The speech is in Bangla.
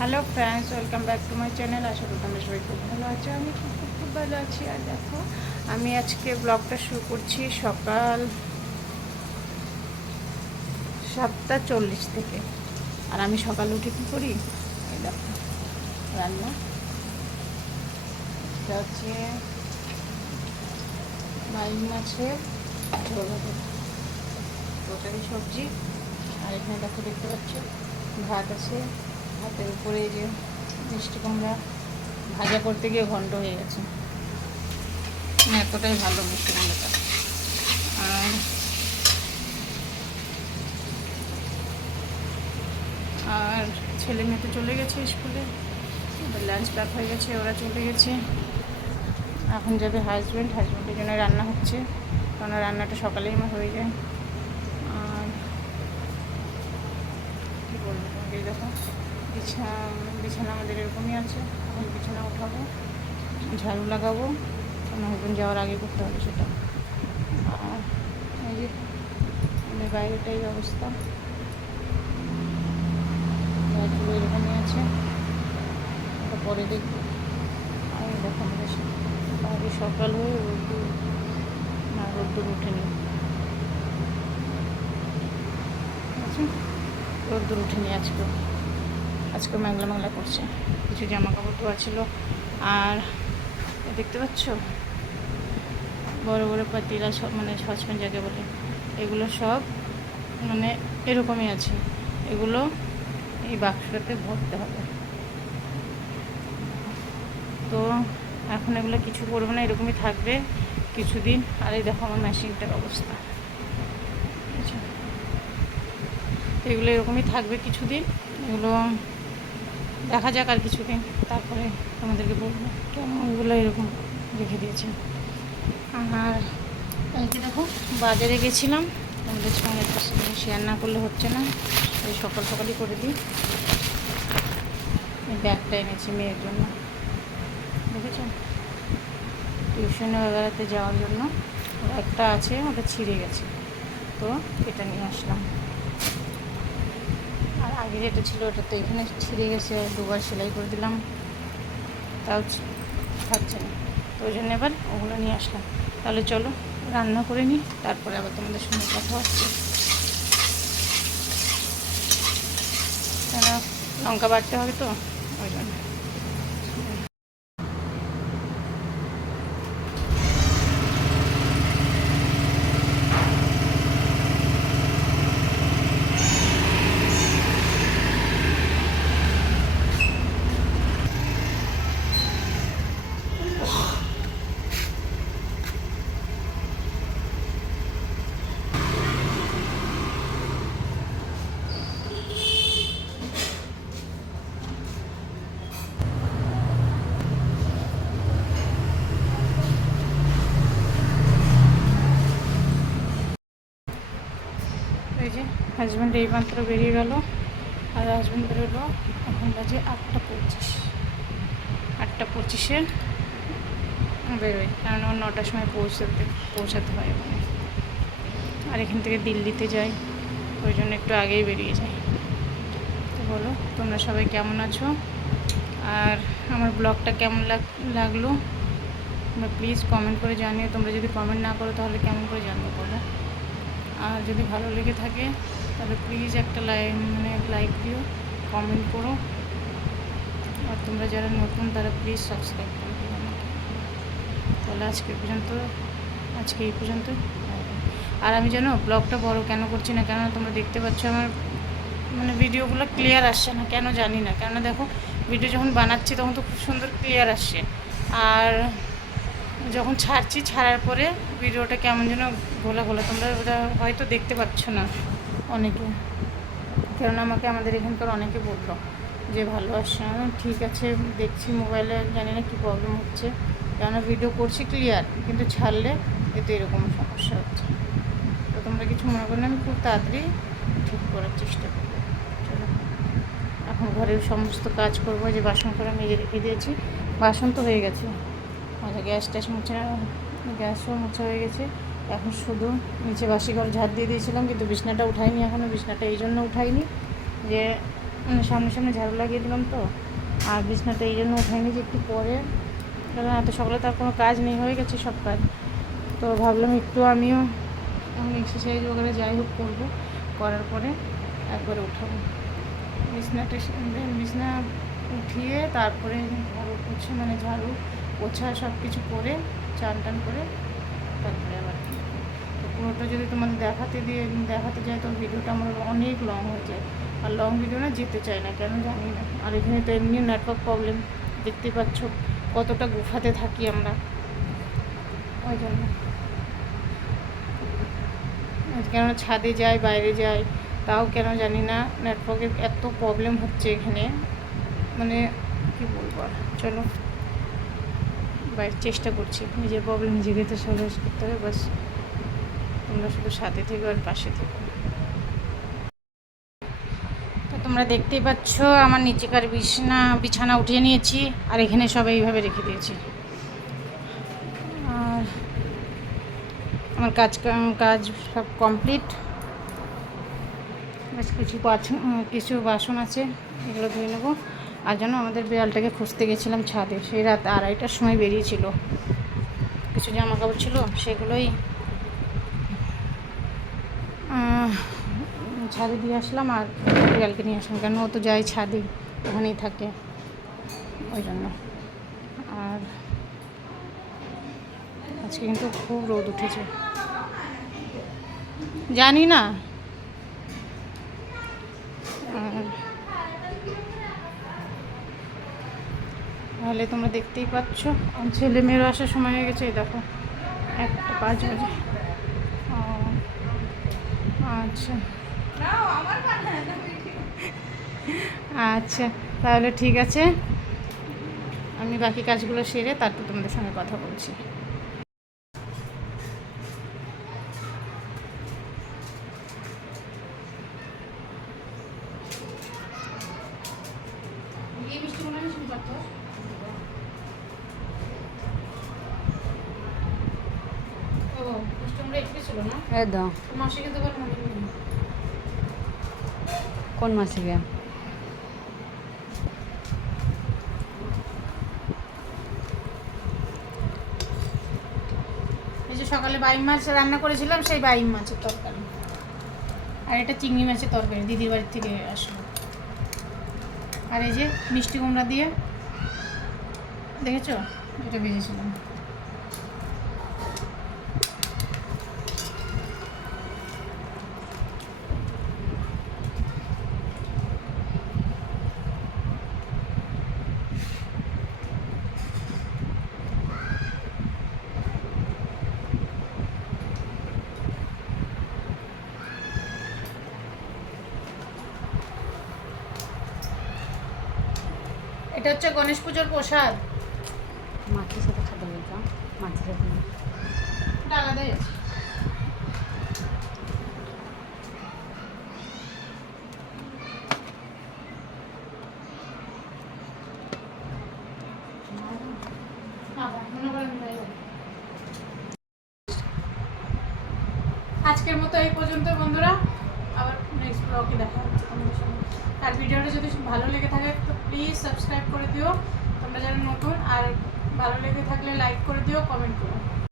Hello friends welcome back to my channel আশা করি তোমরা সবাই খুব ভালো আছো। আমি খুব খুব খুব ভালো আছি। আর দেখো, আমি আজকে ব্লগটা শুরু করছি সকাল সাতটা চল্লিশ থেকে। আর আমি সকালে উঠে কী করি? এই দেখো, রান্না। এটা হচ্ছে বাইক মাছের তরকারি সবজি। আর এখানে দেখো দেখতে পাচ্ছ, ভাত আছে। ভাতের উপরে যে মিষ্টি কুমড়া ভাজা করতে গিয়ে ঘন্ট হয়ে গেছে। মানে এতটাই ভালো মিষ্টি কুমড়াটা। আর আর ছেলে মেয়ে তো চলে গেছে স্কুলে। লাঞ্চ প্যাক হয়ে গেছে, ওরা চলে গেছে। এখন যাবে হাজব্যান্ড হাজব্যান্ডের জন্য রান্না হচ্ছে। কারণ রান্নাটা সকালেই আমার হয়ে যায়। আর কী বলব তোমাকে দেখো। বিছানা বিছানা আমাদের এরকমই আছে। এখন বিছানা উঠাবো, ঝাড়ু লাগাবো কারণ হাজব্যান্ড যাওয়ার আগে করতে হবে সেটা। আর এই যে, আমাদের বাইরেটাই অবস্থা। বাইরেগুলো এরকমই আছে। ওটা পরে দেখব। এই দেখো আমাদের বাইরে সকাল হয়ে রোদ্দুর, না রোদ্দুর উঠেনি আচ্ছা রোদ্দুর উঠেনি আজকে আজকে মেঘলা মেঘলা করছে। কিছু জামা কাপড় ধোয়া ছিল। আর দেখতে পাচ্ছ? বড় বড় পাতিলা সব মানে সসপ্যান যাকে বলে। এগুলো সব মানে এরকমই আছে। এগুলো এই বাক্সটাতে ভরতে হবে। তো এখন এগুলো কিছু করব না, এরকমই থাকবে কিছুদিন। আর এই দেখো আমার মেশিনটার অবস্থা। আচ্ছা। এগুলো এরকমই থাকবে কিছুদিন। এগুলো দেখা যাক আর কিছুদিন তারপরে তোমাদেরকে বলব। কেমন ওইগুলো এরকম রেখে দিয়েছি। আর কালকে দেখো, বাজারে গেছিলাম। তোমাদের সঙ্গে শেয়ার না করলে হচ্ছে না। ওই সকাল সকালই করে দিই। ব্যাগটা এনেছি মেয়ের জন্য। দেখেছ? টিউশনে বেড়াতে যাওয়ার জন্য। একটা আছে, ওটা ছিঁড়ে গেছে। তো এটা নিয়ে আসলাম। আগে যেটা ছিল ওটা তো এখানে ছিঁড়ে গেছে দুবার সেলাই করে দিলাম। তাও থাকছে না। তো ওই জন্য এবার ওগুলো নিয়ে আসলাম। তাহলে চলো, রান্না করে নিই, তারপরে আবার তোমাদের সঙ্গে কথা হচ্ছে। লঙ্কা বাড়তে হবে তো? ওই জন্য এই যে হাজব্যান্ড এই মাত্র বেরিয়ে গেল, আর হাজব্যান্ড বেরোলো এখন বাজে আটটা পঁচিশ। আটটা পঁচিশে বেরোয় কারণ ওর নটার সময় পৌঁছাতে পৌঁছাতে হয় ওখানে। আর এখান থেকে দিল্লিতে যাই, ওই জন্য একটু আগেই বেরিয়ে যাই। তো বলো, তোমরা সবাই কেমন আছো? আর আমার ব্লগটা কেমন লাগ, লাগল? তোমরা প্লিজ কমেন্ট করে জানিও। তোমরা যদি কমেন্ট না করো, তাহলে কেমন করে জানব বলো? আর যদি ভালো লেগে থাকে তাহলে প্লিজ একটা লাইক মানে লাইক দিও কমেন্ট করো। আর তোমরা যারা নতুন, তারা প্লিজ সাবস্ক্রাইব করে দিও আমাকে। তাহলে আজকে পর্যন্ত, আজকে এই পর্যন্ত আর আমি জানো ব্লগটা বড় কেন করছি না কেন তোমরা দেখতে পাচ্ছ আমার মানে ভিডিওগুলো ক্লিয়ার আসছে না, কেন জানি না। কেন দেখো ভিডিও যখন বানাচ্ছি, তখন তো খুব সুন্দর ক্লিয়ার আসছে। আর যখন ছাড়ছি, ছাড়ার পরে ভিডিওটা কেমন যেন গোলা গোলা তোমরা ওটা হয়তো দেখতে পাচ্ছ না। অনেকে। কেননা আমাকে, আমাদের এখানকার অনেকে বলল যে, ভালো আসছে ঠিক আছে, দেখছি মোবাইলে জানি না কী প্রবলেম হচ্ছে। কেননা ভিডিও করছি ক্লিয়ার কিন্তু ছাড়লে এতে এরকম সমস্যা হচ্ছে। তো তোমরা কিছু মনে করলে আমি খুব তাড়াতাড়ি ঠিক করার চেষ্টা করব। চলো। এখন ঘরের সমস্ত কাজ করব যে বাসন করে মেজে রেখে দিয়েছি। বাসন তো হয়ে গেছে। আচ্ছা গ্যাস ট্যাস মুছে গ্যাসও মুছে হয়ে গেছে। এখন শুধু নিচে বাসি ঘর ঝাড় দিয়ে দিয়েছিলাম, কিন্তু বিছনাটা উঠাইনি এখনও বিছনাটা এই জন্য উঠাইনি। যে মানে সামনে সামনে ঝাড়ু লাগিয়ে দিলাম তো, আর বিছনাটা এই জন্য উঠাইনি যে একটু পরে। কারণ এত সকালে তার কোনো কাজ নেই, হয়ে গেছে সব কাজ। তো ভাবলাম একটু আমিও এক্সারসাইজ ওখানে যাই হোক করব, করার পরে একবারে উঠাবো। বিছনাটা বিছনা উঠিয়ে তারপরে ঝাড়ু পোছা মানে ঝাড়ু, পোছা সব কিছু করে, চান টান করে, তারপরে পুরোটা যদি তোমাদের দেখাতে দিয়ে দেখাতে যায়, তো ভিডিওটা আমার অনেক লং হয়ে যায়। আর লং ভিডিও না যেতে চায় না, কেন জানি না। আর এখানে তো এমনি নেটওয়ার্ক প্রবলেম দেখতে পাচ্ছ কতটা গুফাতে থাকি আমরা। ওই জন্য। কেন ছাদে যাই বাইরে যাই তাও কেন জানি না নেটওয়ার্কের এত প্রবলেম হচ্ছে এখানে। মানে কি বলব আর, চলো। বাইরের চেষ্টা করছি, নিজের প্রবলেম নিজেকে তো সলভ করতে হবে, বাস। তোমরা শুধু সাথে থেকে আর পাশে থেকে। তো তোমরা দেখতেই পাচ্ছ, আমার নিচেকার বিছানা বিছানা উঠিয়ে নিয়েছি, আর এখানে সবাই এইভাবে রেখে দিয়েছি। আর আমার কাজ কাজ সব কমপ্লিট। বেশ কিছু বাসন কিছু বাসন আছে, এগুলো ধুয়ে নেব। আর জন্য আমাদের বিড়ালটাকে খুঁজতে গেছিলাম ছাদে, সেই রাত আড়াইটার সময় বেরিয়েছিল। কিছু জামা কাপড় ছিল, সেগুলোই ছাদে দিয়ে আসলাম আর বিড়ালকে নিয়ে আসলাম কেন ও তো যায় ছাদে, ওখানেই থাকে। ওই জন্য। আর আজকে কিন্তু খুব রোদ উঠেছে। জানি না। তাহলে তোমরা দেখতেই পাচ্ছ ছেলে মেয়েরও আসার সময় হয়ে গেছে, এই দেখো, একটা পাঁচ বাজে। আচ্ছা। আচ্ছা তাহলে ঠিক আছে। আমি বাকি কাজগুলো সেরে তারপর তোমাদের সঙ্গে কথা বলছি। একদম। মনে কোন মাসিকে এই যে সকালে বাইম মাছ রান্না করেছিলাম, সেই বাইম মাছের তরকারি। আর এটা চিংড়ি মাছের তরকারি, দিদির বাড়ির থেকে আসলো। আর এই যে মিষ্টি কুমড়া দিয়ে, দেখেছ? এটা ভেজেছিলাম। এটা হচ্ছে গণেশ পুজোর প্রসাদ। মাছের সাথে খাতে বলতাম মাছের সাথে না। এটা আজকের মতো এই পর্যন্ত বন্ধুরা আবার নেক্সট ব্লগে দেখা হচ্ছে। তোমাদের সঙ্গে আর ভিডিওটা যদি ভালো লেগে থাকে, তো প্লিজ সাবস্ক্রাইব করে দিও। তোমরা যারা নতুন, আর ভালো লেগে থাকলে লাইক করে দিও কমেন্ট করো।